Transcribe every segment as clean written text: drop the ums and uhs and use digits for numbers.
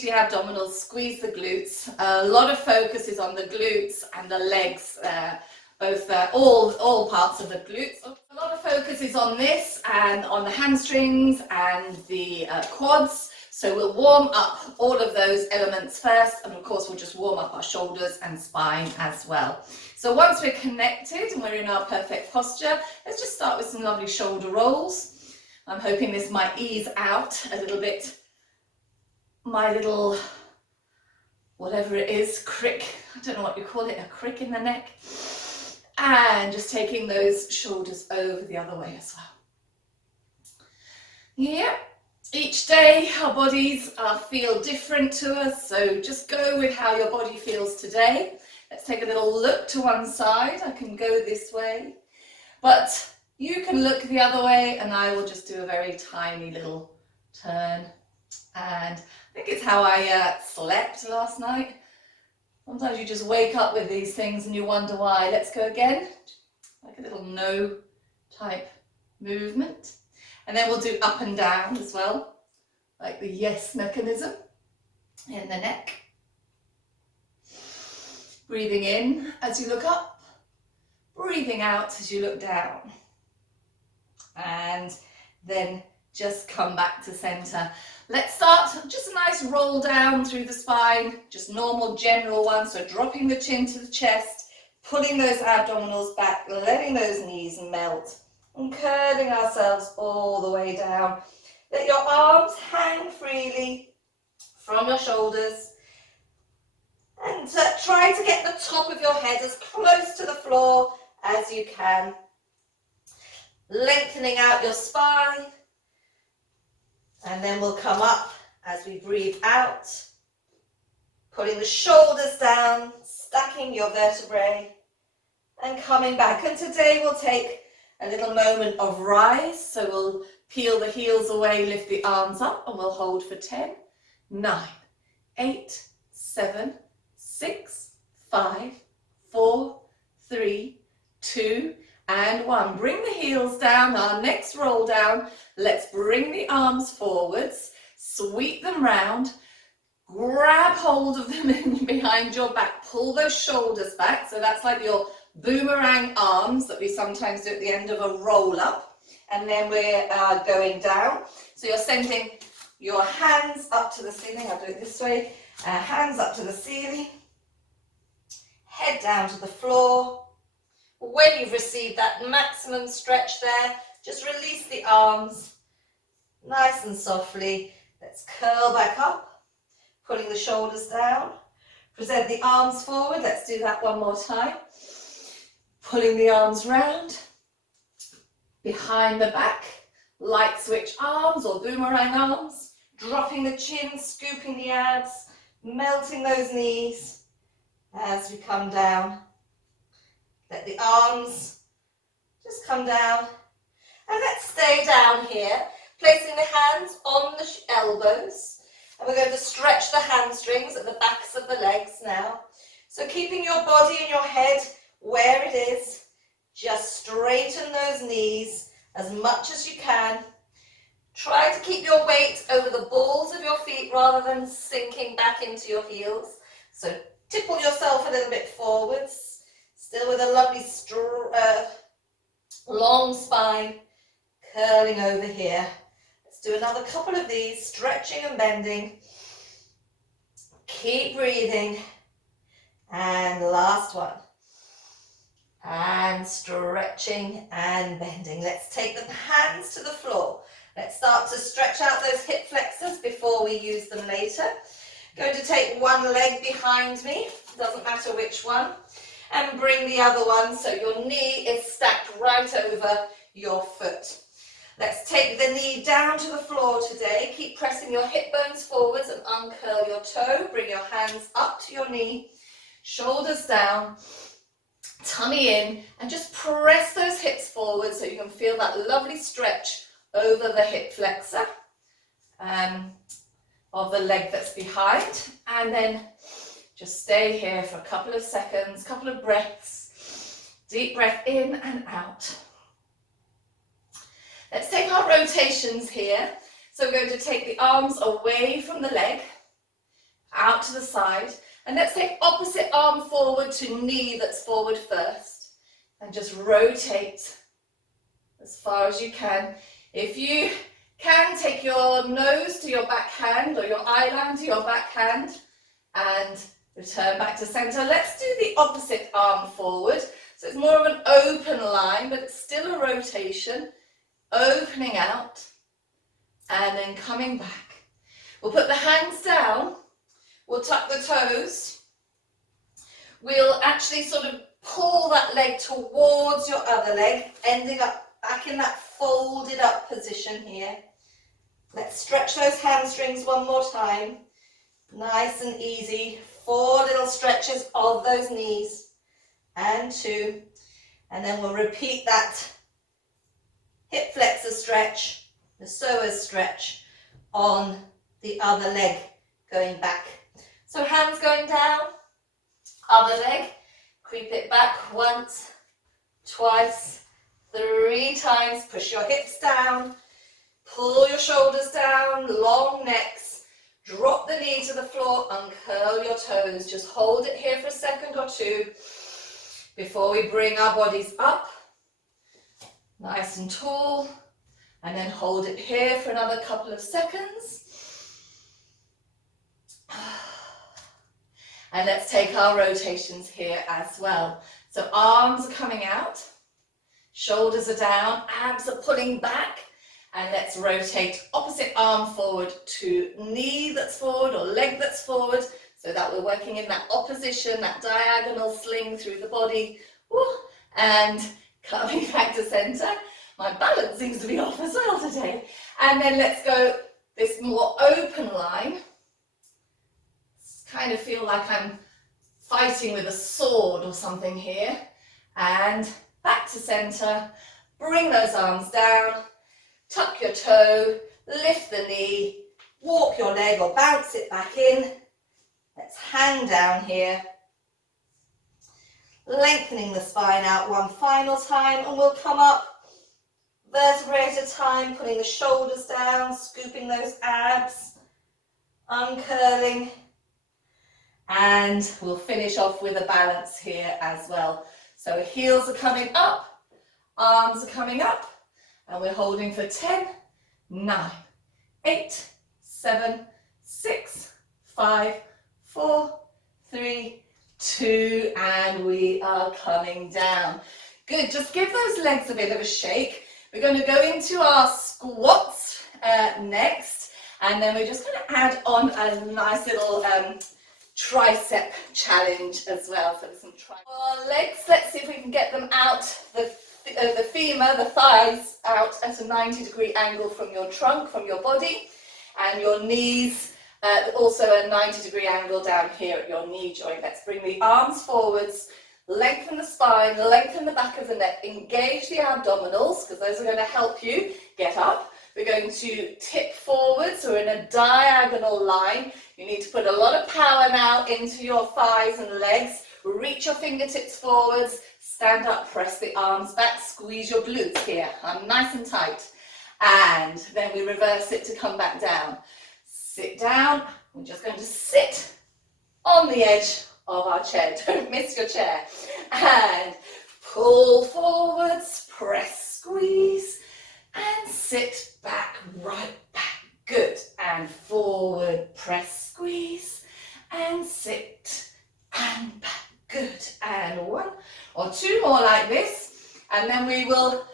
engage the abdominals, squeeze the glutes. A lot of focus is on the glutes and the legs, all parts of the glutes. A lot of focus is on this and on the hamstrings and the quads. So we'll warm up all of those elements first, and of course we'll just warm up our shoulders and spine as well. So once we're connected and we're in our perfect posture, let's just start with some lovely shoulder rolls. I'm hoping this might ease out a little bit my little, whatever it is, crick, I don't know what you call it, a crick in the neck. And just taking those shoulders over the other way as well. Yeah. Each day our bodies feel different to us, so just go with how your body feels today. Let's take a little look to one side. I can go this way, but you can look the other way, and I will just do a very tiny little turn. And I think it's how I slept last night. Sometimes you just wake up with these things and you wonder why. Let's go again, like a little no type movement. And then we'll do up and down as well, like the yes mechanism in the neck. Breathing in as you look up, breathing out as you look down. And then just come back to center. Let's start just a nice roll down through the spine, just normal general one. So dropping the chin to the chest, pulling those abdominals back, letting those knees melt. And curling ourselves all the way down. Let your arms hang freely from your shoulders. And try to get the top of your head as close to the floor as you can. Lengthening out your spine. And then we'll come up as we breathe out. Pulling the shoulders down, stacking your vertebrae. And coming back. And today we'll take a little moment of rise, so we'll peel the heels away, lift the arms up, and we'll hold for 10, 9, 8, 7, 6, 5, 4, 3, 2, and 1. Bring the heels down. Our next roll down, let's bring the arms forwards, sweep them round, grab hold of them in behind your back, pull those shoulders back, so that's like your boomerang arms that we sometimes do at the end of a roll up, and then we're going down. So you're sending your hands up to the ceiling. I'll do it this way. Hands up to the ceiling, head down to the floor. When you've received that maximum stretch there, just release the arms nice and softly. Let's curl back up, pulling the shoulders down. Present the arms forward. Let's do that one more time. Pulling the arms round, behind the back, light switch arms or boomerang arms, dropping the chin, scooping the abs, melting those knees as we come down. Let the arms just come down, and let's stay down here, placing the hands on the elbows, and we're going to stretch the hamstrings at the backs of the legs now. So keeping your body and your head where it is, just straighten those knees as much as you can. Try to keep your weight over the balls of your feet rather than sinking back into your heels. So tipple yourself a little bit forwards, still with a lovely long spine, curling over here. Let's do another couple of these, stretching and bending. Keep breathing. And last one. And stretching and bending. Let's take the hands to the floor. Let's start to stretch out those hip flexors before we use them later. Going to take one leg behind me, doesn't matter which one, and bring the other one so your knee is stacked right over your foot. Let's take the knee down to the floor today. Keep pressing your hip bones forwards and uncurl your toe. Bring your hands up to your knee, shoulders down, tummy in, and just press those hips forward so you can feel that lovely stretch over the hip flexor of the leg that's behind. And then just stay here for a couple of seconds, couple of breaths. Deep breath in and out. Let's take our rotations here. So we're going to take the arms away from the leg. out to the side. And let's take opposite arm forward to knee that's forward first. And just rotate as far as you can. If you can, take your nose to your back hand or your eyeline to your back hand and return back to center. Let's do the opposite arm forward. So it's more of an open line, but it's still a rotation. Opening out and then coming back. We'll put the hands down. We'll tuck the toes. We'll actually sort of pull that leg towards your other leg, ending up back in that folded up position here. Let's stretch those hamstrings one more time. Nice and easy. 4 little stretches of those knees. And 2. And then we'll repeat that hip flexor stretch, the psoas stretch on the other leg going back. So hands going down, other leg, creep it back once, twice, 3 times, push your hips down, pull your shoulders down, long necks, drop the knee to the floor, uncurl your toes, just hold it here for a second or 2 before we bring our bodies up, nice and tall, and then hold it here for another couple of seconds. And let's take our rotations here as well. So arms are coming out, shoulders are down, abs are pulling back, and let's rotate opposite arm forward to knee that's forward or leg that's forward, so that we're working in that opposition, that diagonal sling through the body. Woo, and coming back to center. My balance seems to be off as well today. And then let's go this more open line. Kind of feel like I'm fighting with a sword or something here. And back to center. Bring those arms down. Tuck your toe. Lift the knee. Walk your leg or bounce it back in. Let's hang down here. Lengthening the spine out one final time, and we'll come up vertebrae at a time, putting the shoulders down, scooping those abs, uncurling, and we'll finish off with a balance here as well. So heels are coming up, arms are coming up, and we're holding for 10, 9, 8, 7, 6, 5, 4, 3, 2, and we are coming down. Good, just give those legs a bit of a shake. We're going to go into our squats next, and then we're just going to add on a nice little tricep challenge as well. So some our legs, let's see if we can get them out, the femur, the thighs out at a 90-degree angle from your trunk, from your body, and your knees also a 90-degree angle down here at your knee joint. Let's bring the arms forwards, lengthen the spine, lengthen the back of the neck, engage the abdominals, because those are going to help you get up. We're going to tip forward, so we're in a diagonal line. You need to put a lot of power now into your thighs and legs. Reach your fingertips forwards, stand up, press the arms back, squeeze your glutes here. I'm nice and tight. And then we reverse it to come back down. Sit down. We're just going to sit on the edge of our chair. Don't miss your chair. And pull forwards, press, squeeze, and sit back, right back. Good. And forward, press, squeeze, and sit, and back. Good. And 1 or 2 more like this. And then we will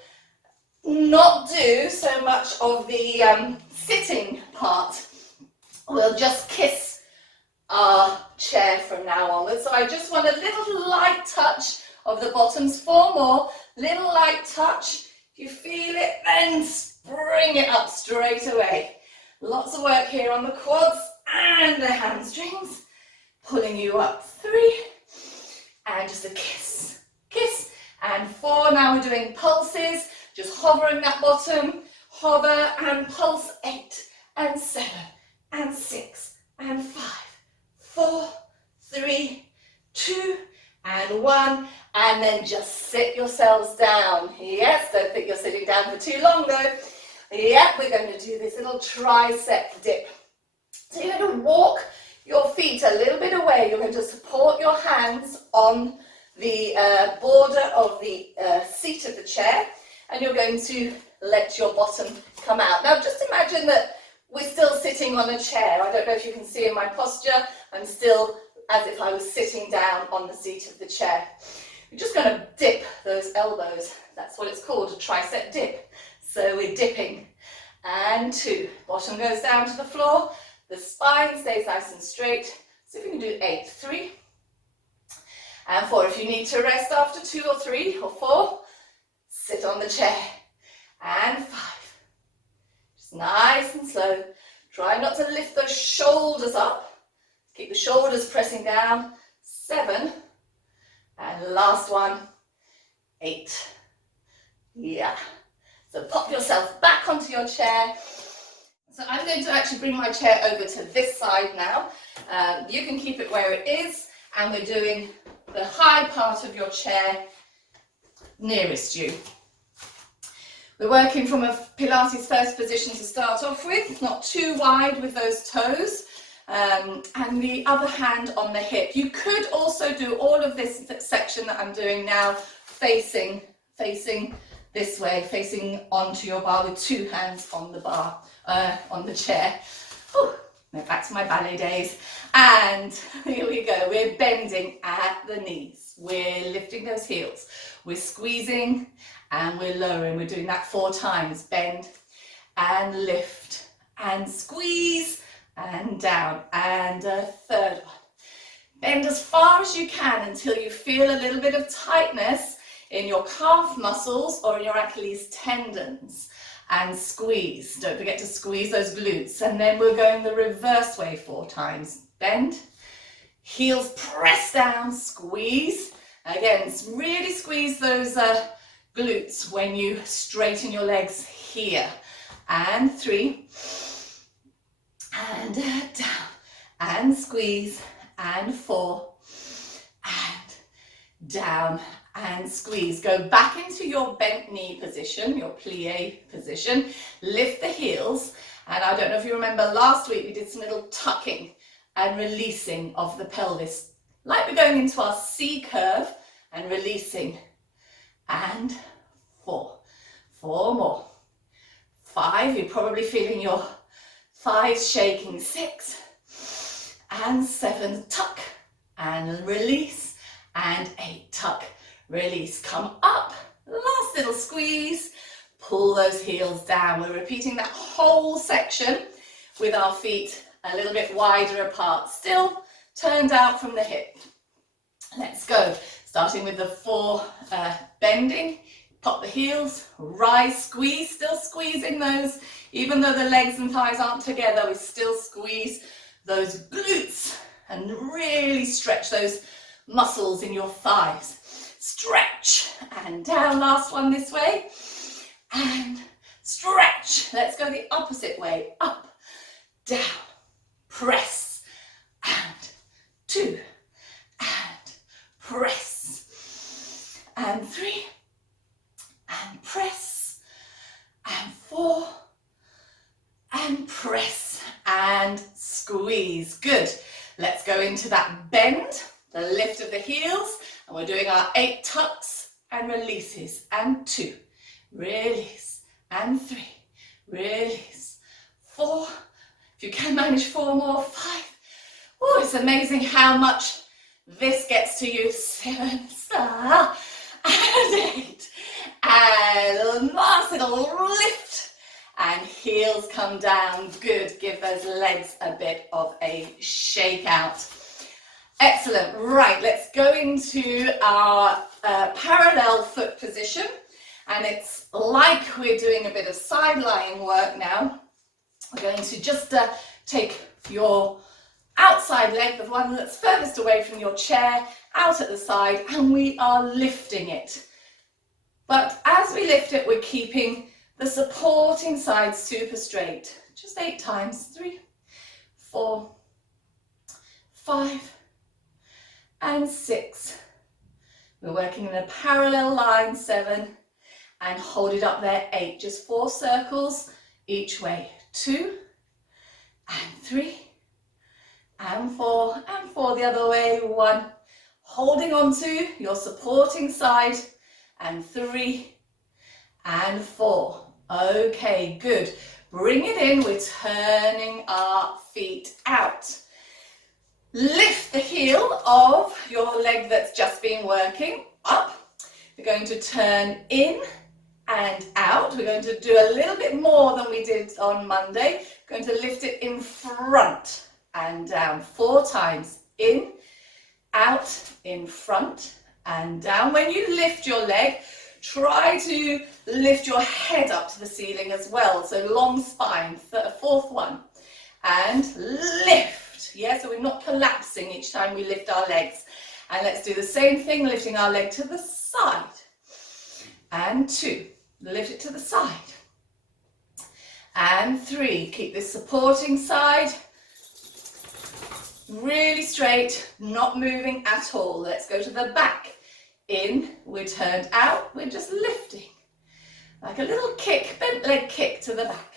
not do so much of the sitting part. We'll just kiss our chair from now onwards. So I just want a little light touch of the bottoms. 4 more, little light touch. If you feel it, then bring it up straight away. Lots of work here on the quads and the hamstrings. Pulling you up. 3, and just a kiss, kiss, and 4. Now we're doing pulses, just hovering that bottom, hover and pulse. 8, and 7, and 6, and 5, 4, 3, 2, and 1, and then just sit yourselves down. Yes, don't think you're sitting down for too long though. Yep, we're going to do this little tricep dip. So you're going to walk your feet feet a little bit away. You're going to support your hands on the border of the seat of the chair, and you're going to let your bottom come out. Now just imagine that we're still sitting on a chair. I don't know if you can see in my posture, I'm still as if I was sitting down on the seat of the chair. You're just going to dip those elbows. That's what it's called, a tricep dip. So we're dipping. And 2. Bottom goes down to the floor. The spine stays nice and straight. So if you can do 8. 3. And 4. If you need to rest after 2 or 3 or 4, sit on the chair. And 5. Just nice and slow. Try not to lift those shoulders up. Keep the shoulders pressing down. 7. And last one. 8. Yeah. So pop yourself back onto your chair. So I'm going to actually bring my chair over to this side now. You can keep it where it is, and we're doing the high part of your chair nearest you. We're working from a Pilates first position to start off with, not too wide with those toes, and the other hand on the hip. You could also do all of this section that I'm doing now facing this way, facing onto your bar with 2 hands on the bar, on the chair. Whew. Back to my ballet days. And here we go. We're bending at the knees. We're lifting those heels. We're squeezing and we're lowering. We're doing that 4 times. Bend and lift and squeeze and down. And a 3rd one. Bend as far as you can until you feel a little bit of tightness in your calf muscles or in your Achilles tendons, and squeeze. Don't forget to squeeze those glutes. And then we're going the reverse way 4 times. Bend, heels press down, squeeze. Again, really squeeze those glutes when you straighten your legs here. And 3, and down, and squeeze, and 4, and down, and squeeze. Go back into your bent knee position, your plie position. Lift the heels. And I don't know if you remember last week, we did some little tucking and releasing of the pelvis. Like we're going into our C curve and releasing. And 4. 4 more. 5, you're probably feeling your thighs shaking. 6. And 7, tuck and release. And 8, tuck. Release, come up, last little squeeze, pull those heels down. We're repeating that whole section with our feet a little bit wider apart, still turned out from the hip. Let's go, starting with the 4 bending, pop the heels, rise, squeeze, still squeezing those, even though the legs and thighs aren't together, we still squeeze those glutes and really stretch those muscles in your thighs. Stretch and down, last one this way, and stretch. Let's go the opposite way, up, down, press, and 2, and press, and 3, and press, and 4, and press, and squeeze. Good. Let's go into that bend, the lift of the heels. And we're doing our 8 tucks and releases, and 2, release, and 3, release, 4, if you can manage 4 more, 5, oh, it's amazing how much this gets to you, 7, and 8, and last little lift, and heels come down, good, give those legs a bit of a shake out. Excellent. Right, let's go into our parallel foot position, and it's like we're doing a bit of side lying work now. We're going to just take your outside leg, the one that's furthest away from your chair, out at the side, and we are lifting it. But as we lift it, we're keeping the supporting side super straight. Just 8 times. 3, 4, 5, and 6. We're working in a parallel line, 7, and hold it up there, 8. Just 4 circles each way. 2, and 3, and 4, the other way. 1, holding on to your supporting side, and 3 and 4. Okay, good. Bring it in, we're turning our feet out. Lift the heel of your leg that's just been working up. We're going to turn in and out. We're going to do a little bit more than we did on Monday. We're going to lift it in front and down 4 times. In, out, in front and down. When you lift your leg, try to lift your head up to the ceiling as well. So long spine, 4th one. And lift. Yeah, so we're not collapsing each time we lift our legs. And let's do the same thing, lifting our leg to the side. And 2, lift it to the side. And 3, keep this supporting side really straight, not moving at all. Let's go to the back. In, we're turned out, we're just lifting. Like a little kick, bent leg kick to the back.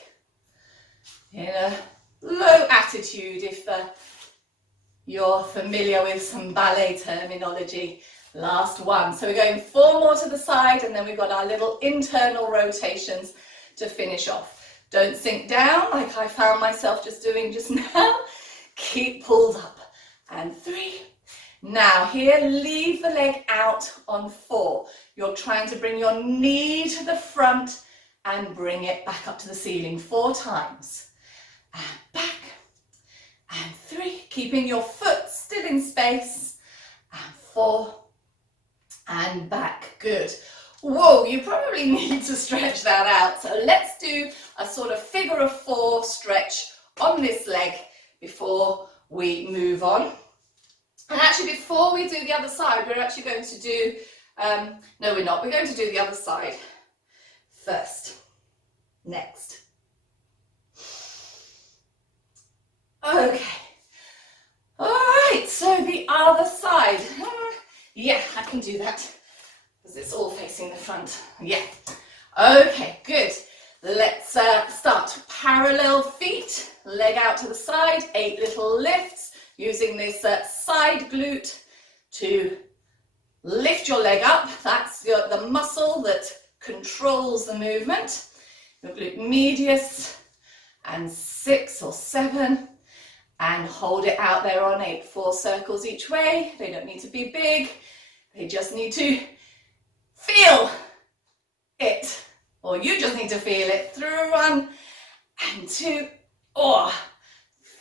In a low attitude if you're familiar with some ballet terminology. Last one. So we're going 4 more to the side, and then we've got our little internal rotations to finish off. Don't sink down like I found myself just doing just now. Keep pulled up. And 3. Now here, leave the leg out on 4. You're trying to bring your knee to the front and bring it back up to the ceiling 4 times. And back. And 3. Keeping your foot still in space. And 4. And back. Good. Whoa, you probably need to stretch that out. So let's do a sort of figure of 4 stretch on this leg before we move on. And actually, before we do the other side, we're actually going to do, no we're not, we're going to do the other side first. Next. Okay. All right, so the other side. Yeah, I can do that because it's all facing the front. Yeah. Okay, good. Let's start. Parallel feet, leg out to the side, 8 little lifts, using this side glute to lift your leg up. That's the muscle that controls the movement. Your glute medius, and 6 or 7, and hold it out there on 8. 4 circles each way. They don't need to be big. They just need to feel it. Or you just need to feel it through 1 and 2. Oh,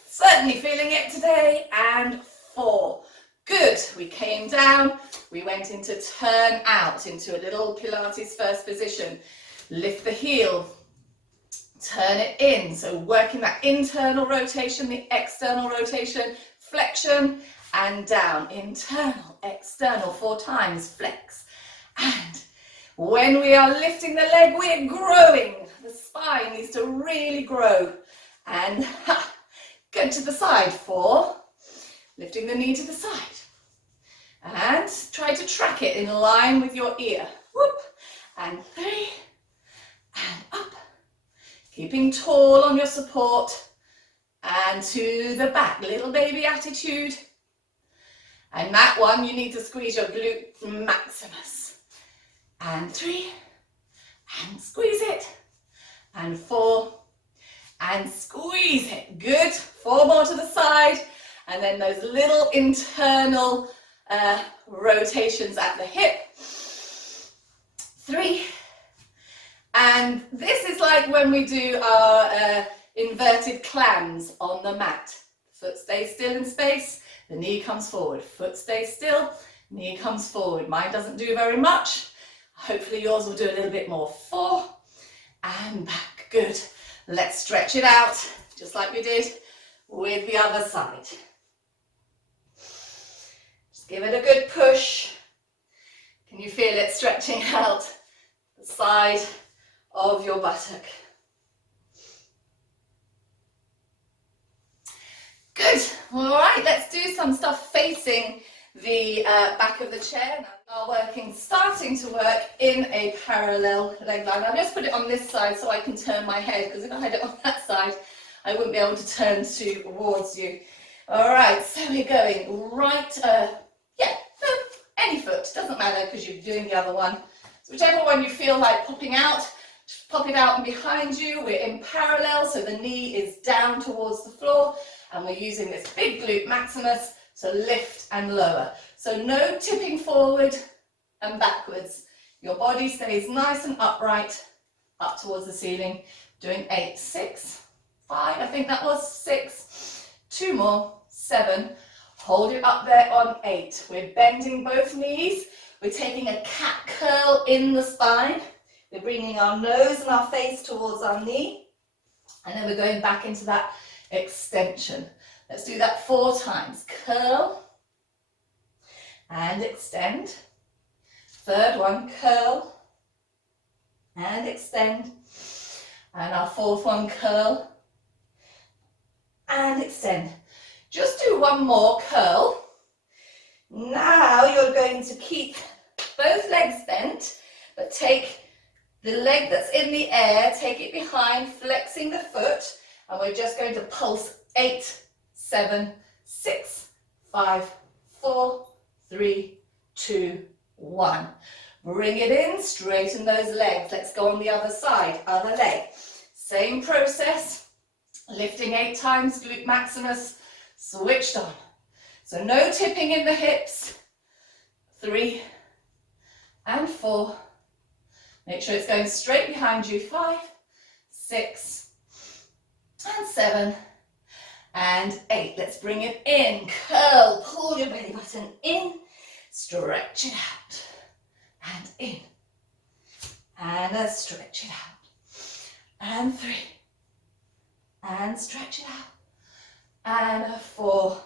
certainly feeling it today. And 4. Good. We came down. We went into turn out, into a little Pilates first position. Lift the heel. Turn it in. So working that internal rotation, the external rotation, flexion and down. Internal, external, 4 times. Flex. And when we are lifting the leg, we're growing. The spine needs to really grow. And go to the side. 4. Lifting the knee to the side. And try to track it in line with your ear. Whoop. And 3. And up. Keeping tall on your support. And to the back. Little baby attitude. And that one, you need to squeeze your glute maximus. And 3. And squeeze it. And 4. And squeeze it. Good. 4 more to the side. And then those little internal rotations at the hip. 3. And this is like when we do our inverted clams on the mat. Foot stays still in space, the knee comes forward. Foot stays still, knee comes forward. Mine doesn't do very much. Hopefully yours will do a little bit more. 4 and back. Good. Let's stretch it out, just like we did with the other side. Just give it a good push. Can you feel it stretching out the side of your buttock? Good. All right, let's do some stuff facing the back of the chair. Now we're starting to work in a parallel leg line. I'll just put it on this side so I can turn my head, because if I had it on that side, I wouldn't be able to turn towards you. All right, so we're going right, no, any foot, doesn't matter because you're doing the other one. So whichever one you feel like popping out, just pop it out and behind you. We're in parallel, so the knee is down towards the floor, and we're using this big glute maximus to lift and lower. So no tipping forward and backwards. Your body stays nice and upright, up towards the ceiling. Doing 8, 6, 5, I think that was 6, 2 more, 7, hold it up there on 8. We're bending both knees, we're taking a cat curl in the spine, we're bringing our nose and our face towards our knee, and then we're going back into that extension. Let's do that 4 times. Curl and extend. Third one, curl and extend. And our 4th one, curl and extend. Just do 1 more, curl. Now you're going to keep both legs bent, but take the leg that's in the air, take it behind, flexing the foot, and we're just going to pulse 8, 7, 6, 5, 4, 3, 2, 1. Bring it in, straighten those legs. Let's go on the other side, other leg. Same process, lifting 8 times, glute maximus, switched on. So no tipping in the hips. 3 and 4. Make sure it's going straight behind you. 5, 6 and 7 and 8. Let's bring it in. Curl, pull your belly button in, stretch it out and in. And stretch it out. And 3. And stretch it out. And 4.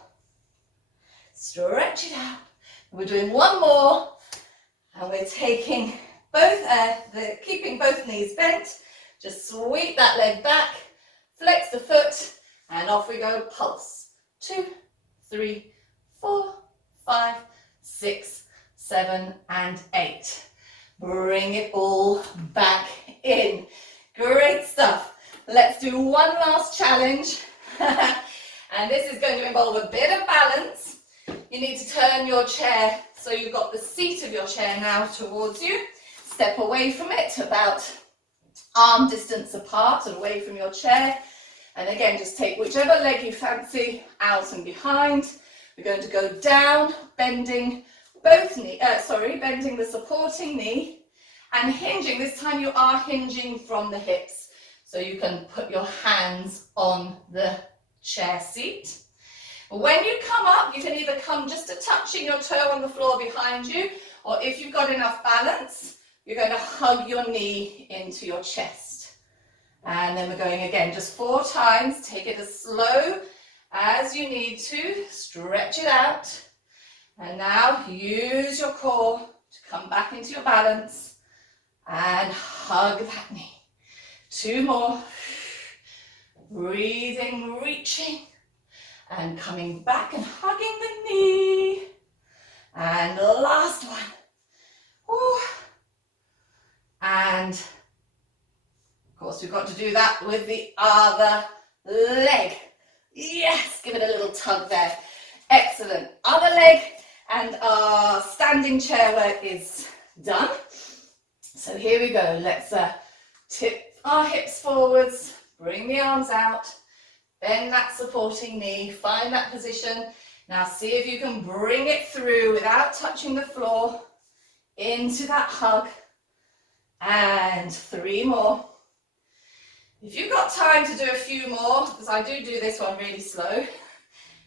Stretch it out. We're doing 1 more, and we're taking both, keeping both knees bent. Just sweep that leg back, flex the foot, and off we go. Pulse. 2, 3, 4, 5, 6, 7, and 8. Bring it all back in. Great stuff. Let's do 1 last challenge. And this is going to involve a bit of balance. You need to turn your chair so you've got the seat of your chair now towards you. Step away from it, about arm distance apart, away from your chair. And again, just take whichever leg you fancy out and behind. We're going to go down, bending bending the supporting knee and hinging. This time you are hinging from the hips. So you can put your hands on the chair seat. When you come up, you can either come just to touching your toe on the floor behind you, or if you've got enough balance, you're going to hug your knee into your chest. And then we're going again, just 4 times. Take it as slow as you need to. Stretch it out. And now use your core to come back into your balance and hug that knee. 2 more. Breathing, reaching, and coming back and hugging the knee. And the last one. Woo. And of course, we've got to do that with the other leg. Yes, give it a little tug there. Excellent. Other leg, and our standing chair work is done. So here we go. Let's tip our hips forwards, bring the arms out, bend that supporting knee, find that position. Now see if you can bring it through without touching the floor into that hug. And 3 more. If you've got time to do a few more, because I do this one really slow,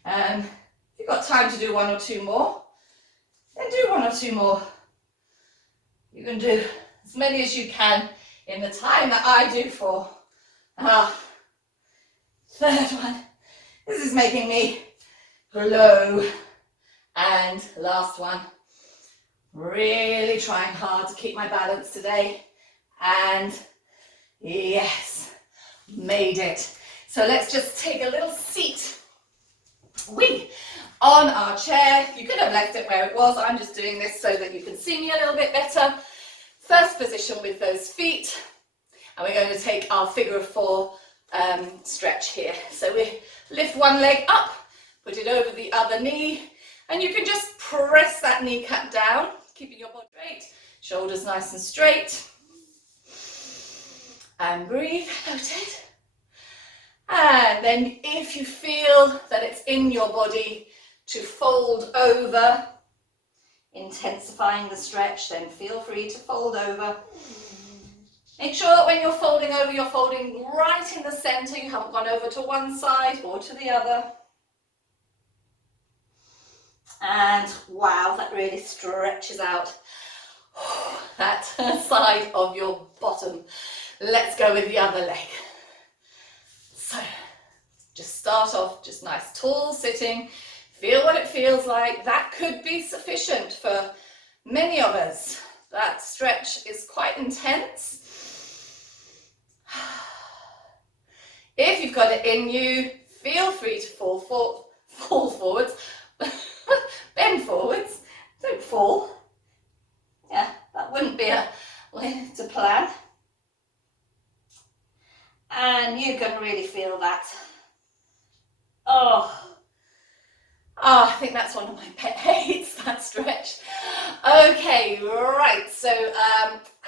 if you've got time to do 1 or 2 more, then do 1 or 2 more. You can do as many as you can in the time that I do for. 3rd one. This is making me glow. And last one. Really trying hard to keep my balance today. And yes, made it. So let's just take a little seat on our chair. You could have left it where it was. I'm just doing this so that you can see me a little bit better. First position with those feet. And we're going to take our figure of 4 stretch here. So we lift one leg up, Put it over the other knee, and you can just press that kneecap down, keeping your body straight, shoulders nice and straight. And breathe, floated. And then if you feel that it's in your body to fold over, intensifying the stretch, then feel free to fold over. Make sure that when you're folding over, you're folding right in the center. You haven't gone over to one side or to the other. And wow, that really stretches out that side of your bottom. Let's go with the other leg. So just start off just nice tall sitting. Feel what it feels like. That could be sufficient for many of us. That stretch is quite intense. If you've got it in you, feel free to fall forwards, bend forwards, don't fall. Yeah, that wouldn't be a way to plan. And you can really feel that. Oh, I think that's one of my pet hates, that stretch. Okay, right, so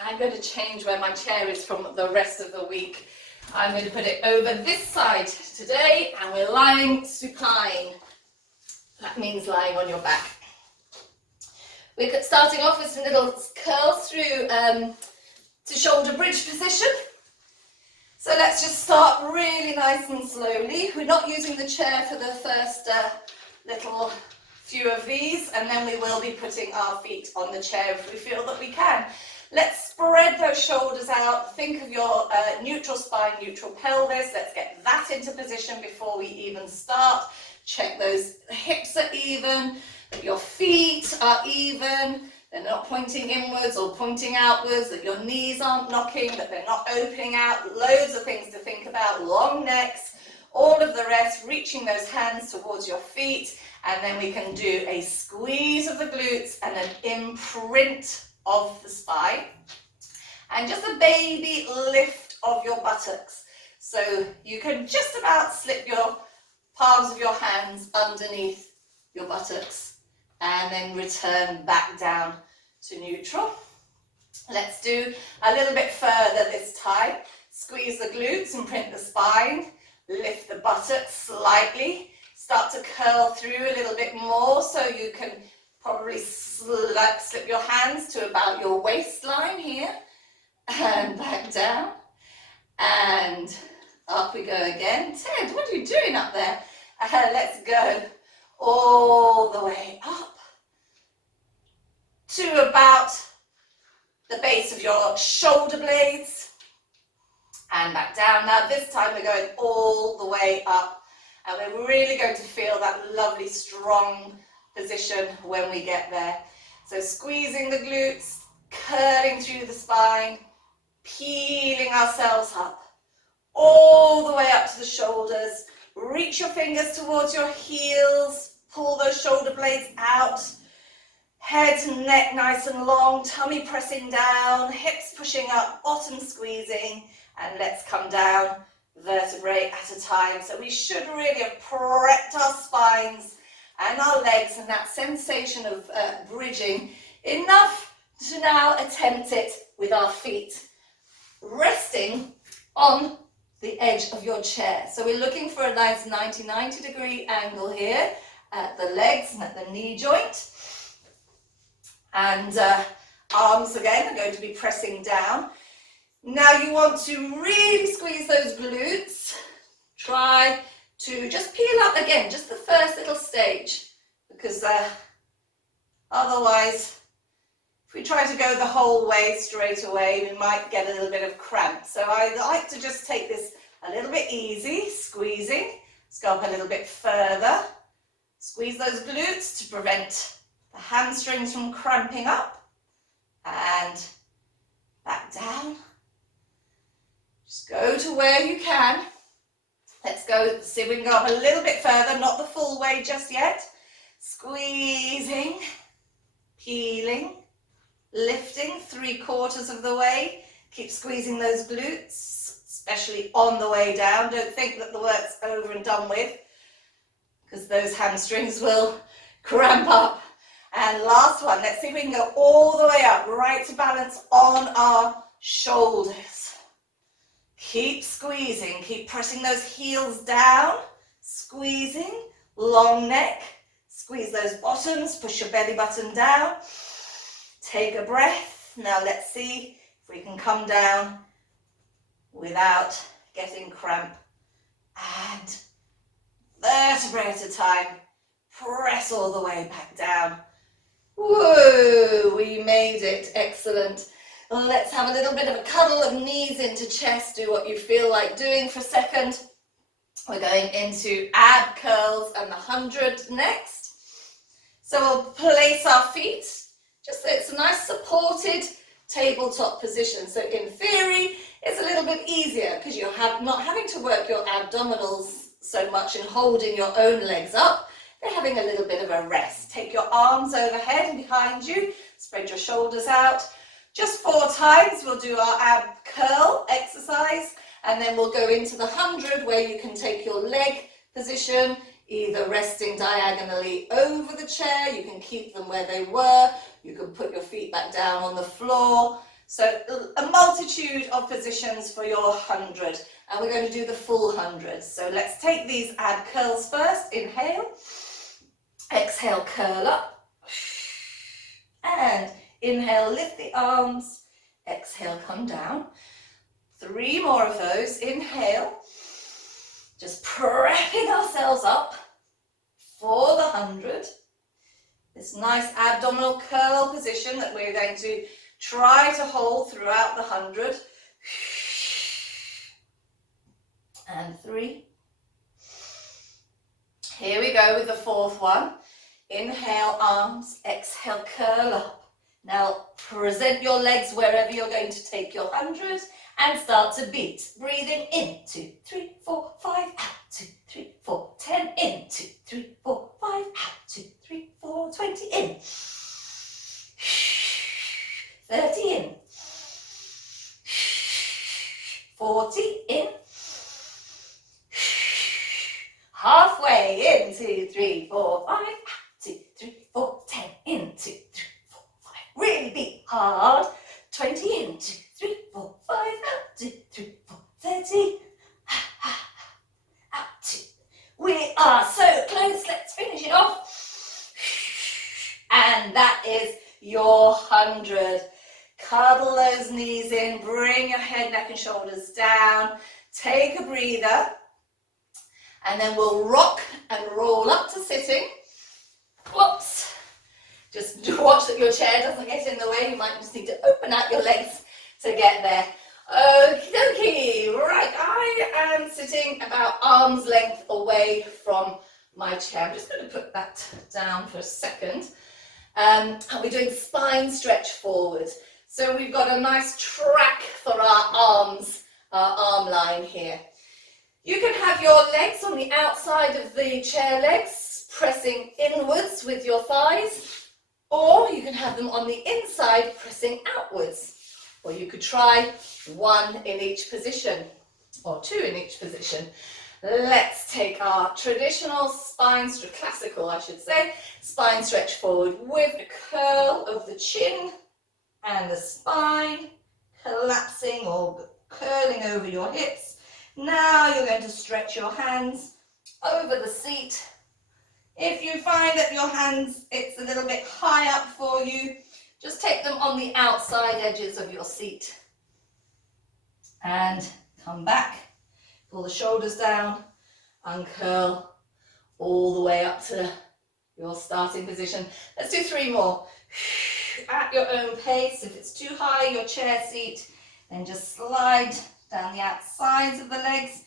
I'm going to change where my chair is from the rest of the week. I'm going to put it over this side today, and we're lying supine. That means lying on your back. We're starting off with some little curls through to shoulder bridge position. So let's just start really nice and slowly. We're not using the chair for the first little few of these, and then we will be putting our feet on the chair if we feel that we can. Let's spread those shoulders out. Think of your neutral spine, neutral pelvis. Let's get that into position before we even start. Check those hips are even, that your feet are even, they're not pointing inwards or pointing outwards, that your knees aren't knocking, that they're not opening out. Loads of things to think about, long necks, all of the rest, reaching those hands towards your feet, and then we can do a squeeze of the glutes and an imprint of the spine, and just a baby lift of your buttocks. So you can just about slip your palms of your hands underneath your buttocks and then return back down to neutral. Let's do a little bit further this time. Squeeze the glutes and print the spine. Lift the buttocks slightly. Start to curl through a little bit more, so you can probably slip your hands to about your waistline here. And back down. And up we go again. Ted, what are you doing up there? Let's go all the way up to about the base of your shoulder blades, and back down. Now this time we're going all the way up, and we're really going to feel that lovely strong position when we get there. So squeezing the glutes, curling through the spine, peeling ourselves up all the way up to the shoulders. Reach your fingers towards your heels, pull those shoulder blades out, head and neck nice and long, tummy pressing down, hips pushing up, bottom squeezing, and let's come down vertebrae at a time. So we should really have prepped our spines and our legs and that sensation of bridging enough to now attempt it with our feet resting on the edge of your chair. So we're looking for a nice 90 degree angle here at the legs and at the knee joint. And arms again are going to be pressing down. Now you want to really squeeze those glutes. Try to just peel up again, just the first little stage, because otherwise, if we try to go the whole way straight away, we might get a little bit of cramp. So I like to just take this a little bit easy, squeezing. Let's go up a little bit further. Squeeze those glutes to prevent the hamstrings from cramping up. And back down. Just go to where you can. Let's go, see if we can go up a little bit further, not the full way just yet. Squeezing, peeling, lifting 3/4 of the way. Keep squeezing those glutes, especially on the way down. Don't think that the work's over and done with. because those hamstrings will cramp up. And last one, let's see if we can go all the way up, right to balance on our shoulders. Keep squeezing, keep pressing those heels down, squeezing, long neck, squeeze those bottoms, push your belly button down, take a breath. Now let's see if we can come down without getting cramp. And vertebrae at a time, press all the way back down. Whoa, we made it, excellent. Let's have a little bit of a cuddle of knees into chest, do what you feel like doing for a second. We're going into ab curls and the 100 next. So we'll place our feet, just so it's a nice supported tabletop position. So in theory, it's a little bit easier because you're not having to work your abdominals so much in holding your own legs up. They're having a little bit of a rest. Take your arms overhead and behind you, spread your shoulders out. Just 4 times, we'll do our ab curl exercise, and then we'll go into the 100 where you can take your leg position, either resting diagonally over the chair, you can keep them where they were, you can put your feet back down on the floor. So a multitude of positions for your 100, and we're going to do the full 100. So let's take these ab curls first. Inhale, exhale, curl up, and inhale, lift the arms, exhale, come down. 3 more of those. Inhale, just prepping ourselves up for the 100. This nice abdominal curl position that we're going to try to hold throughout the 100. And 3. Here we go with the 4th one. Inhale, arms, exhale, curl up. Now present your legs wherever you're going to take your 100 and start to beat. Breathing in, 2, 3, 4, 5, out, 2, 3, 4, 10, in, 2, 3, 4, 5, out, 2, 3, 4, 20, in. 30 in. 40 in. Halfway in, 2, 3, 4, 5, out, 2, 3, 4, 10, in, 2, 3, 4, 5. Really beat hard. 20 in, 2, 3, 4, 5, out, 2, 3, 4, 30. Out, 2. We are so close. Let's finish it off. And that is your 100. Cuddle those knees in, bring your head, neck and shoulders down. Take a breather. And then we'll rock and roll up to sitting. Whoops. Just watch that your chair doesn't get in the way. You might just need to open out your legs to get there. Okie dokie. Right, I am sitting about arm's length away from my chair. I'm just going to put that down for a second. And we're doing spine stretch forward. So we've got a nice track for our arms, our arm line here. You can have your legs on the outside of the chair legs, pressing inwards with your thighs, or you can have them on the inside, pressing outwards. Or you could try 1 in each position, or 2 in each position. Let's take our traditional spine, classical I should say, spine stretch forward with a curl of the chin and the spine, collapsing or curling over your hips. Now you're going to stretch your hands over the seat. If you find that your hands, it's a little bit high up for you, just take them on the outside edges of your seat. And come back, pull the shoulders down, uncurl all the way up to your starting position. Let's do 3 more. At your own pace. If it's too high, your chair seat, then just slide down the outsides of the legs.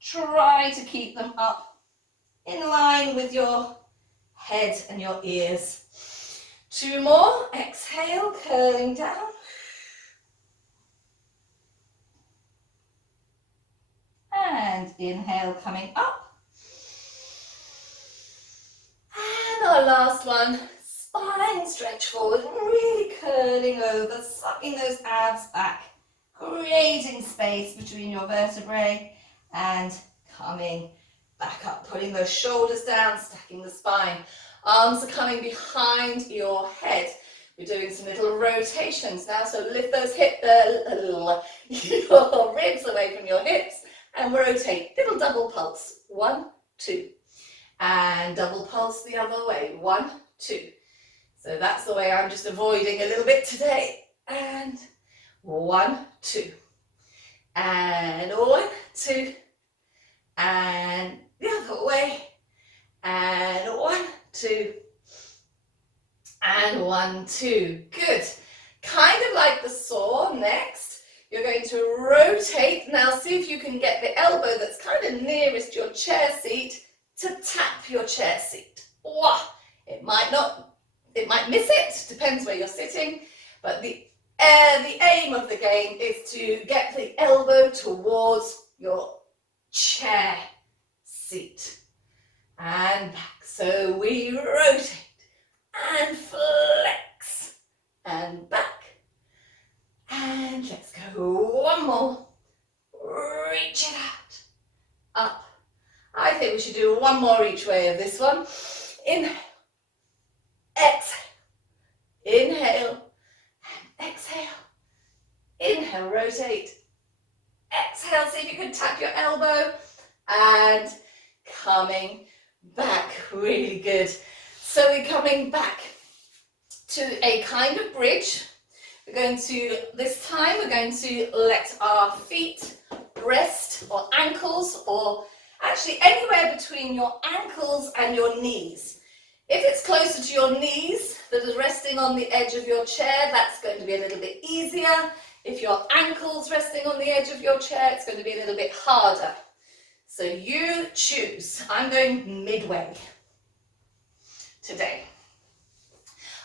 Try to keep them up in line with your head and your ears. 2 more. Exhale, curling down. And inhale, coming up. And our last one, spine stretch forward, really curling over, sucking those abs back, creating space between your vertebrae and coming back up, putting those shoulders down, stacking the spine. Arms are coming behind your head. We're doing some little rotations now, so lift those your ribs away from your hips and rotate. Little double pulse. 1, 2. And double pulse the other way. 1, 2. So that's the way I'm just avoiding a little bit today. And 1, 2. And 1, 2. And the other way. And 1, 2. And 1, 2. Good. Kind of like the saw. Next, you're going to rotate. Now see if you can get the elbow that's kind of nearest your chair seat to tap your chair seat. Wow. It might miss it, depends where you're sitting, but the aim of the game is to get the elbow towards your chair seat and back. So we rotate and flex and back, and let's go one more. Reach it out, up. I think we should do one more each way of this one. Inhale, exhale, inhale, and exhale. Inhale, rotate, exhale, see if you can tap your elbow, and coming back, really good. So we're coming back to a kind of bridge. This time we're going to let our feet rest, or ankles, or actually anywhere between your ankles and your knees. If it's closer to your knees that is resting on the edge of your chair, that's going to be a little bit easier. If your ankle's resting on the edge of your chair, it's going to be a little bit harder. So you choose. I'm going midway today.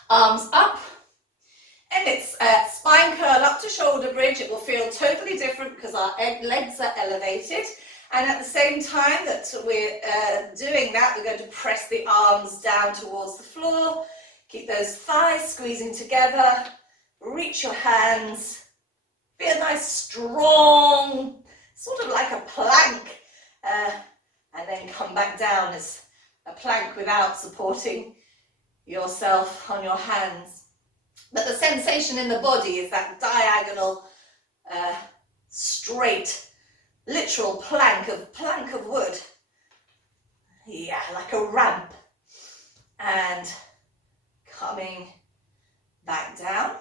Arms up, and it's spine curl up to shoulder bridge. It will feel totally different because our legs are elevated. And at the same time that we're doing that, we're going to press the arms down towards the floor. Keep those thighs squeezing together. Reach your hands. Be a nice strong, sort of like a plank. And then come back down as a plank without supporting yourself on your hands. But the sensation in the body is that diagonal, straight, literal plank of wood. Yeah, like a ramp. And coming back down.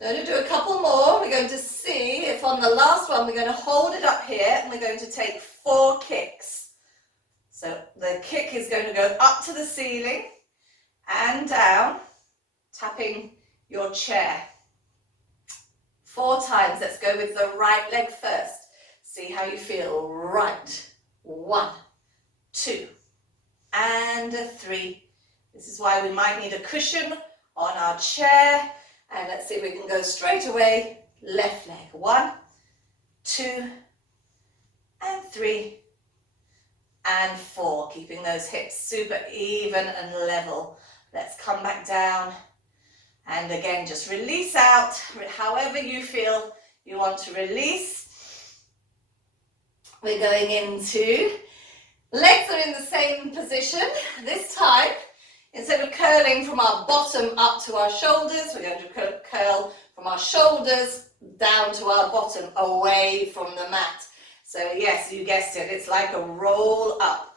We're going to do a couple more. We're going to see if on the last one we're going to hold it up here, and we're going to take 4 kicks. So the kick is going to go up to the ceiling and down, tapping your chair. 4 times. Let's go with the right leg first. See how you feel. Right. 1, 2, and 3. This is why we might need a cushion on our chair. And let's see if we can go straight away. Left leg. 1, 2, and 3, and 4. Keeping those hips super even and level. Let's come back down. And again, just release out. However you feel you want to release. We're going into, legs are in the same position. This time, instead of curling from our bottom up to our shoulders, we're going to curl from our shoulders down to our bottom, away from the mat. So yes, you guessed it, it's like a roll up.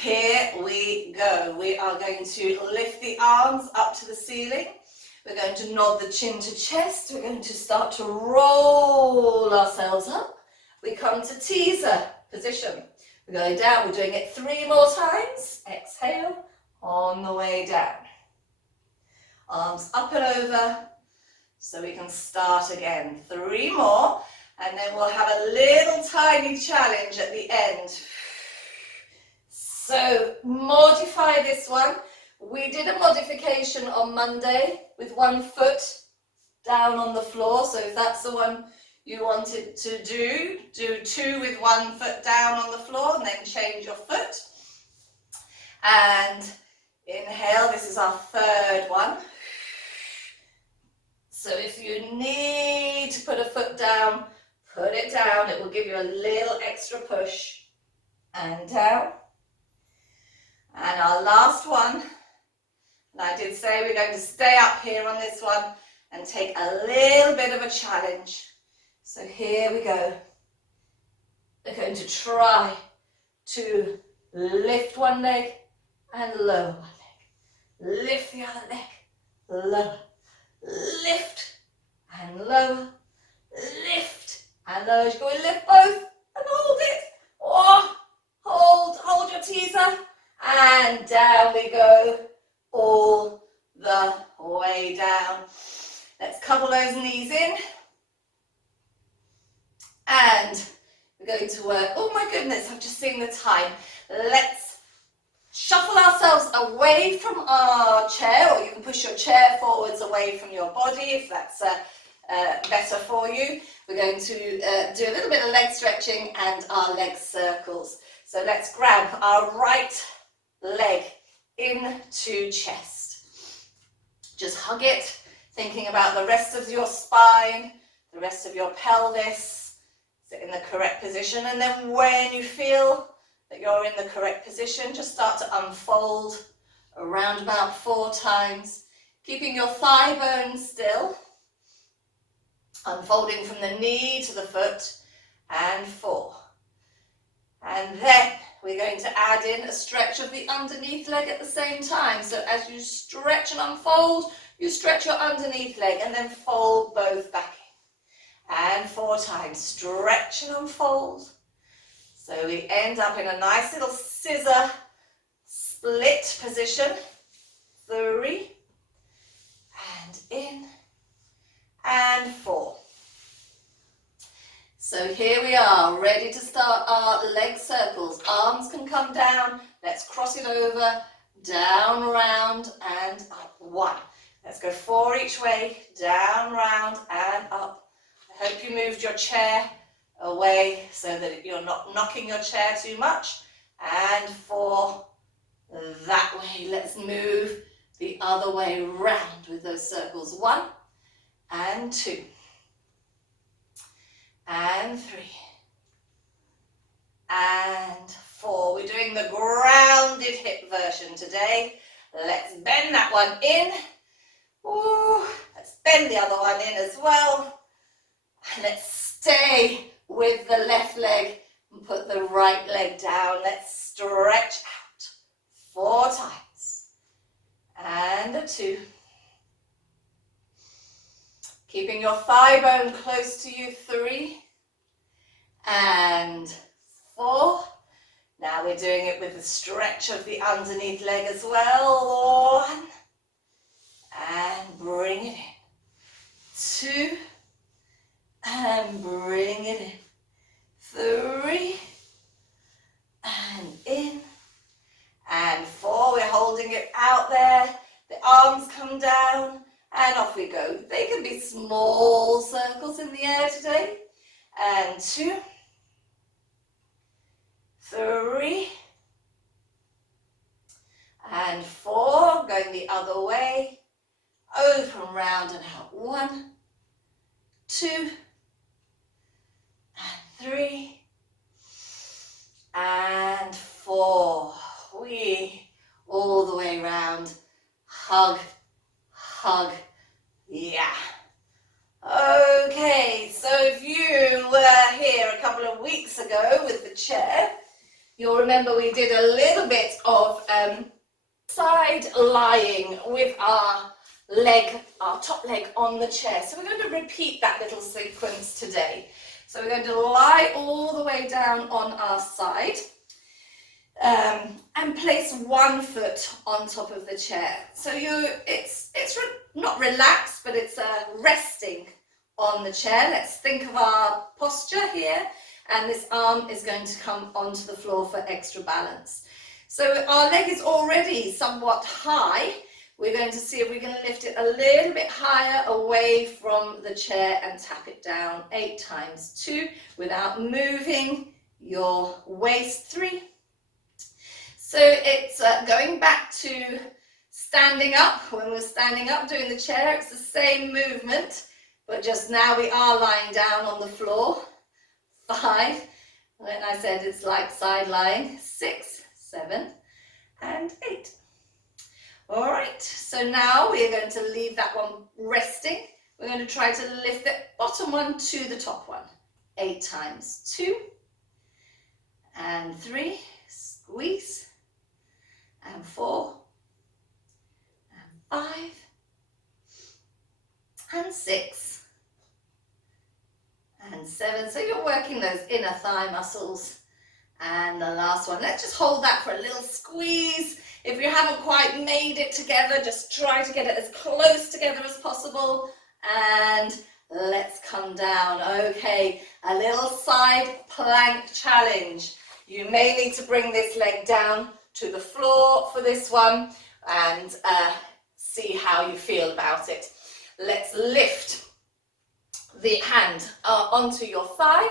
Here we go. We are going to lift the arms up to the ceiling. We're going to nod the chin to chest. We're going to start to roll ourselves up. We come to teaser position. We're going down, we're doing it 3 more times. Exhale, on the way down. Arms up and over, so we can start again. 3 more, and then we'll have a little tiny challenge at the end. So, modify this one. We did a modification on Monday with 1 foot down on the floor, so if that's the one you wanted to do 2 with 1 foot down on the floor, and then change your foot. And inhale, this is our 3rd one. So if you need to put a foot down, Put it down. It will give you a little extra push. And down. And our last one. And I did say we're going to stay up here on this one and take a little bit of a challenge. So here we go. We're going to try to lift one leg and lower one leg. Lift the other leg, lower. Lift and lower. Lift and lower. You're going to lift both and hold it. Oh, hold your teaser. And down we go. All the way down. Let's couple those knees in. And we're going to work. Oh my goodness, I've just seen the time. Let's shuffle ourselves away from our chair, or you can push your chair forwards away from your body if that's better for you. We're going to do a little bit of leg stretching and our leg circles. So let's grab our right leg into chest. Just hug it, thinking about the rest of your spine, the rest of your pelvis. Sit in the correct position, and then when you feel that you're in the correct position, just start to unfold around about 4 times, keeping your thigh bone still, unfolding from the knee to the foot, and 4. And then we're going to add in a stretch of the underneath leg at the same time. So as you stretch and unfold, you stretch your underneath leg and then fold both back in. And 4 times, stretch and unfold. So we end up in a nice little scissor split position. 3, and in, and 4. So here we are, ready to start our leg circles. Arms can come down. Let's cross it over, down, round, and up. 1. Let's go 4 each way, down, round, and up. I hope you moved your chair away so that you're not knocking your chair too much. And 4 that way. Let's move the other way round with those circles. 1 and 2. And 3, and 4. We're doing the grounded hip version today. Let's bend that one in. Ooh, let's bend the other one in as well. And let's stay with the left leg and put the right leg down. Let's stretch out 4 times. And a 2. Keeping your thigh bone close to you, 3 and 4. Now we're doing it with the stretch of the underneath leg as well. 1 and bring it in. 2 and bring it in. 3 and in. And 4, we're holding it out there. The arms come down. And off we go. They can be small circles in the air today. And 2, 3, and 4. Going the other way. Open round and out. 1, 2, and 3, and 4. All the way round. Hug. Hug. Yeah. Okay, so if you were here a couple of weeks ago with the chair, you'll remember we did a little bit of side lying with our leg, our top leg on the chair. So we're going to repeat that little sequence today. So we're going to lie all the way down on our side. And place 1 foot on top of the chair. So it's not relaxed, but it's resting on the chair. Let's think of our posture here, and this arm is going to come onto the floor for extra balance. So our leg is already somewhat high. We're going to see if we can lift it a little bit higher away from the chair and tap it down 8 times. 2 without moving your waist. 3. So it's going back to standing up. When we're standing up doing the chair, it's the same movement, but just now we are lying down on the floor. 5, when I said it's like side lying, 6, 7, and 8. All right, so now we're going to leave that one resting. We're going to try to lift the bottom one to the top one. 8 times. 2, and 3, squeeze, and 4, and 5, and 6, and 7. So you're working those inner thigh muscles. And the last one, let's just hold that for a little squeeze. If you haven't quite made it together, just try to get it as close together as possible. And let's come down. Okay, a little side plank challenge. You may need to bring this leg down to the floor for this one and see how you feel about it. Let's lift the hand onto your thigh.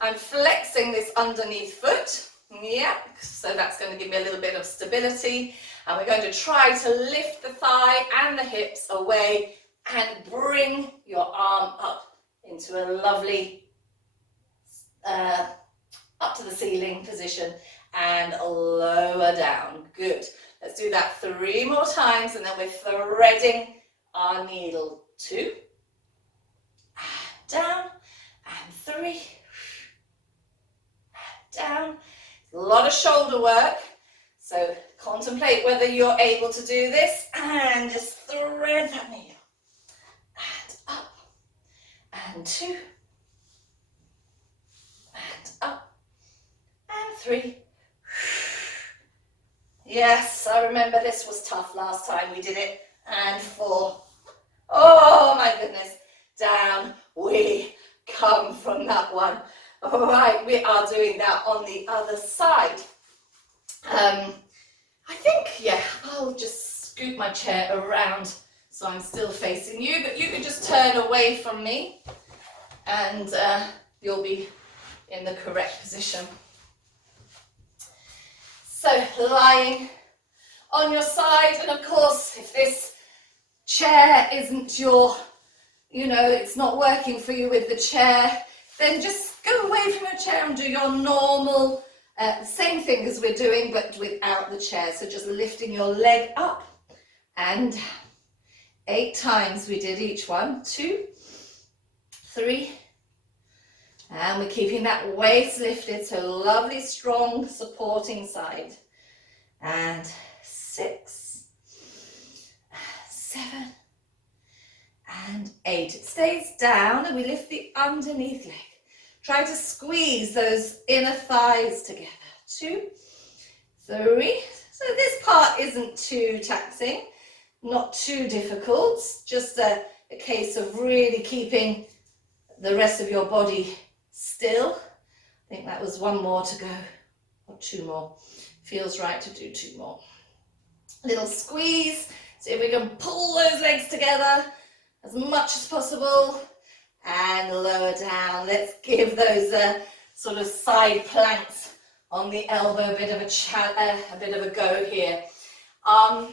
I'm flexing this underneath foot, yeah, so that's going to give me a little bit of stability, and we're going to try to lift the thigh and the hips away and bring your arm up into a lovely up to the ceiling position and lower down. Good. Let's do that 3 more times, and then we're threading our needle. 2, and down, and 3, down. A lot of shoulder work, so contemplate whether you're able to do this and just thread that needle and up and 2 and up and 3. Yes, I remember this was tough last time we did it. And 4. Oh my goodness, down we come from that one. All right, we are doing that on the other side. I think, yeah, I'll just scoot my chair around so I'm still facing you, but you can just turn away from me and you'll be in the correct position. So lying on your side, and of course, if this chair isn't your, it's not working for you with the chair, then just go away from your chair and do your normal, same thing as we're doing, but without the chair. So just lifting your leg up and 8 times we did each one. 2, 3, and we're keeping that waist lifted, so lovely, strong, supporting side. And 6, 7, and 8. It stays down, and we lift the underneath leg. Try to squeeze those inner thighs together. 2, 3. So this part isn't too taxing, not too difficult. Just a case of really keeping the rest of your body still. I think that was 1 more to go, or 2 more. Feels right to do 2 more. Little squeeze. See if we can pull those legs together as much as possible. And lower down. Let's give those sort of side planks on the elbow a bit of a go here. I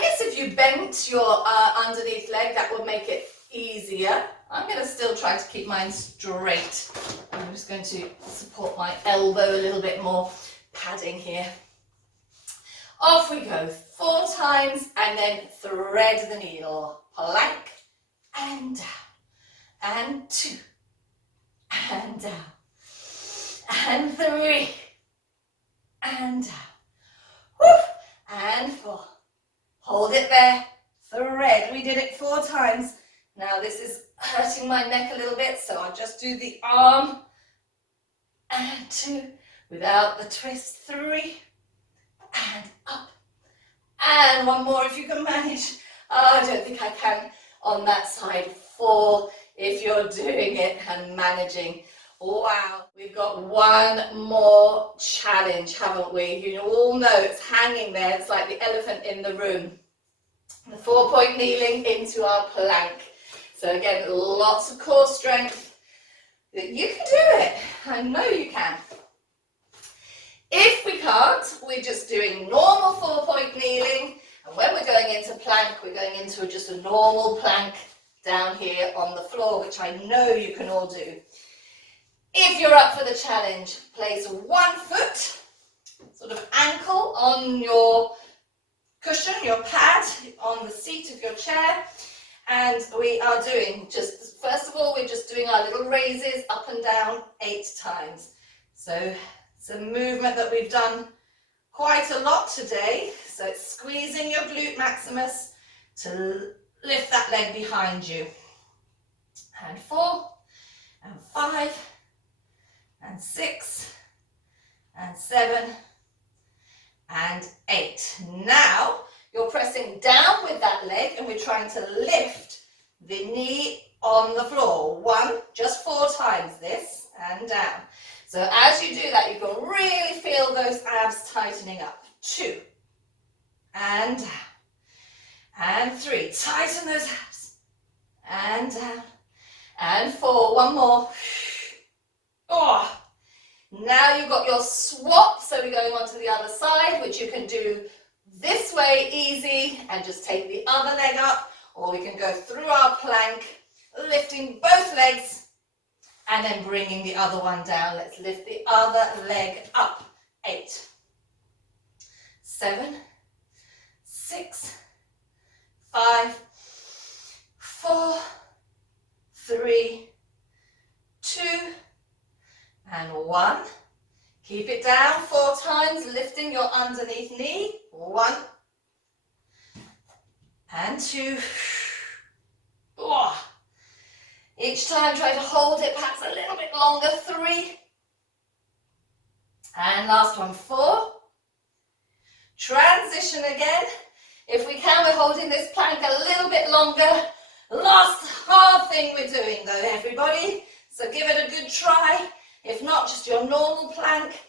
guess if you bent your underneath leg, that would make it easier. I'm going to still try to keep mine straight. I'm just going to support my elbow a little bit more. Padding here. Off we go. 4 times, and then thread the needle. Plank and down. And 2, and down, and 3, and down, whoop, and 4. Hold it there, thread. We did it 4 times. Now this is hurting my neck a little bit, so I'll just do the arm, and 2, without the twist, 3, and up, and 1 more if you can manage. Oh, I don't think I can on that side. 4. If you're doing it and managing. Wow, we've got 1 more challenge, haven't we? You all know it's hanging there. It's like the elephant in the room. The 4-point kneeling into our plank. So again, lots of core strength. You can do it. I know you can. If we can't, we're just doing normal 4-point kneeling. And when we're going into plank, we're going into just a normal plank down here on the floor, which I know you can all do. If you're up for the challenge, place one foot, sort of ankle on your cushion, your pad, on the seat of your chair. And we are doing just, first of all, we're just doing our little raises up and down 8 times. So it's a movement that we've done quite a lot today. So it's squeezing your glute maximus to lift that leg behind you. And 4, and 5, and 6, and 7, and 8. Now you're pressing down with that leg and we're trying to lift the knee on the floor. 1, just 4 times this, and down. So as you do that, you can really feel those abs tightening up. 2, and down. And 3, tighten those abs. And down. And 4, one more. Oh. Now you've got your swap, so we're going on to the other side, which you can do this way easy and just take the other leg up, or we can go through our plank, lifting both legs and then bringing the other one down. Let's lift the other leg up. 8, 7, 6, 5, 4, 3, 2, and 1. Keep it down 4 times, lifting your underneath knee. 1, and 2. Oh. Each time try to hold it perhaps a little bit longer. 3, and last one. 4. Transition again. If we can, we're holding this plank a little bit longer. Last hard thing we're doing though, everybody. So give it a good try. If not, just your normal plank.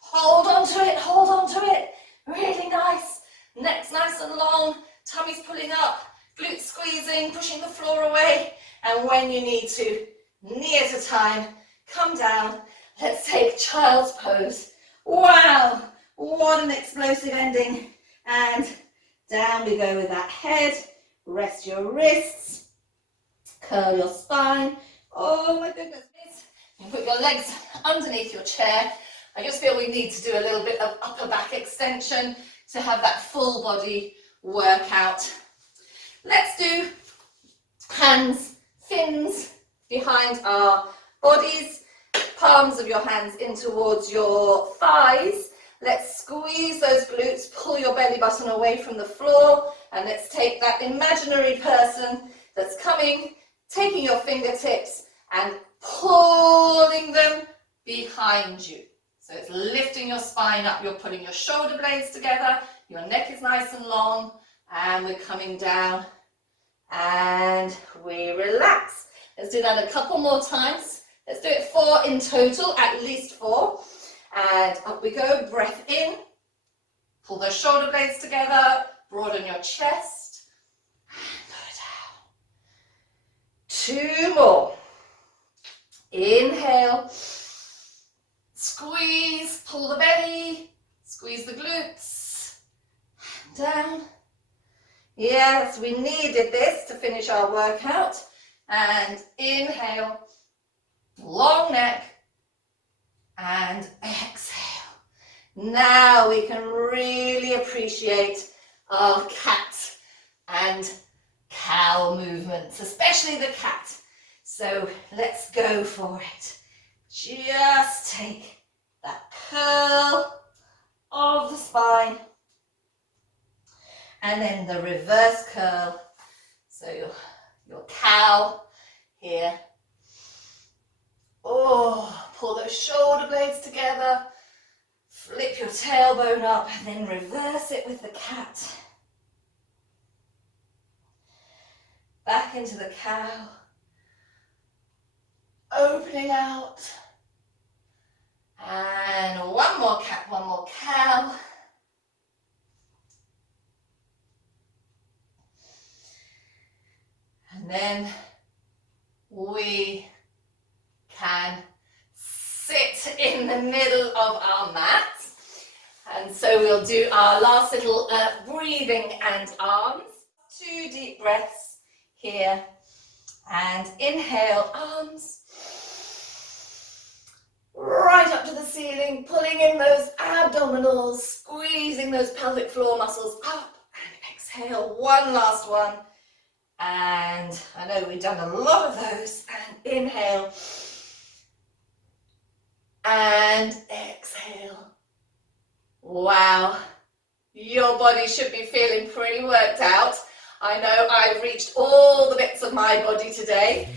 Hold on to it, hold on to it. Really nice. Neck's nice and long. Tummy's pulling up. Glutes squeezing, pushing the floor away. And when you need to, knee at a time, come down. Let's take child's pose. Wow, what an explosive ending. And down we go with that head. Rest your wrists. Curl your spine. Oh my goodness. You put your legs underneath your chair. I just feel we need to do a little bit of upper back extension to have that full body workout. Let's do hands, fins behind our bodies, palms of your hands in towards your thighs. Let's squeeze those glutes, pull your belly button away from the floor, and let's take that imaginary person that's coming, taking your fingertips and pulling them behind you. So it's lifting your spine up, you're putting your shoulder blades together, your neck is nice and long, and we're coming down and we relax. Let's do that a couple more times. Let's do it 4 in total, at least 4. And up we go, breath in, pull those shoulder blades together, broaden your chest, and go down. 2 more. Inhale, squeeze, pull the belly, squeeze the glutes, down. Yes, we needed this to finish our workout. And inhale, long neck, and exhale. Now we can really appreciate our cat and cow movements, especially the cat. So let's go for it. Just take that curl of the spine and then the reverse curl. So your cow here. Oh, pull those shoulder blades together, flip your tailbone up and then reverse it with the cat. Back into the cow. Opening out, and one more cat, one more cow, and then we can sit in the middle of our mat, and so we'll do our last little breathing and arms. 2 deep breaths here, and inhale, arms. right up to the ceiling, pulling in those abdominals, squeezing those pelvic floor muscles up, and exhale, one last one. And I know we've done a lot of those, and inhale, and exhale. Wow, your body should be feeling pretty worked out. I know I've reached all the bits of my body today.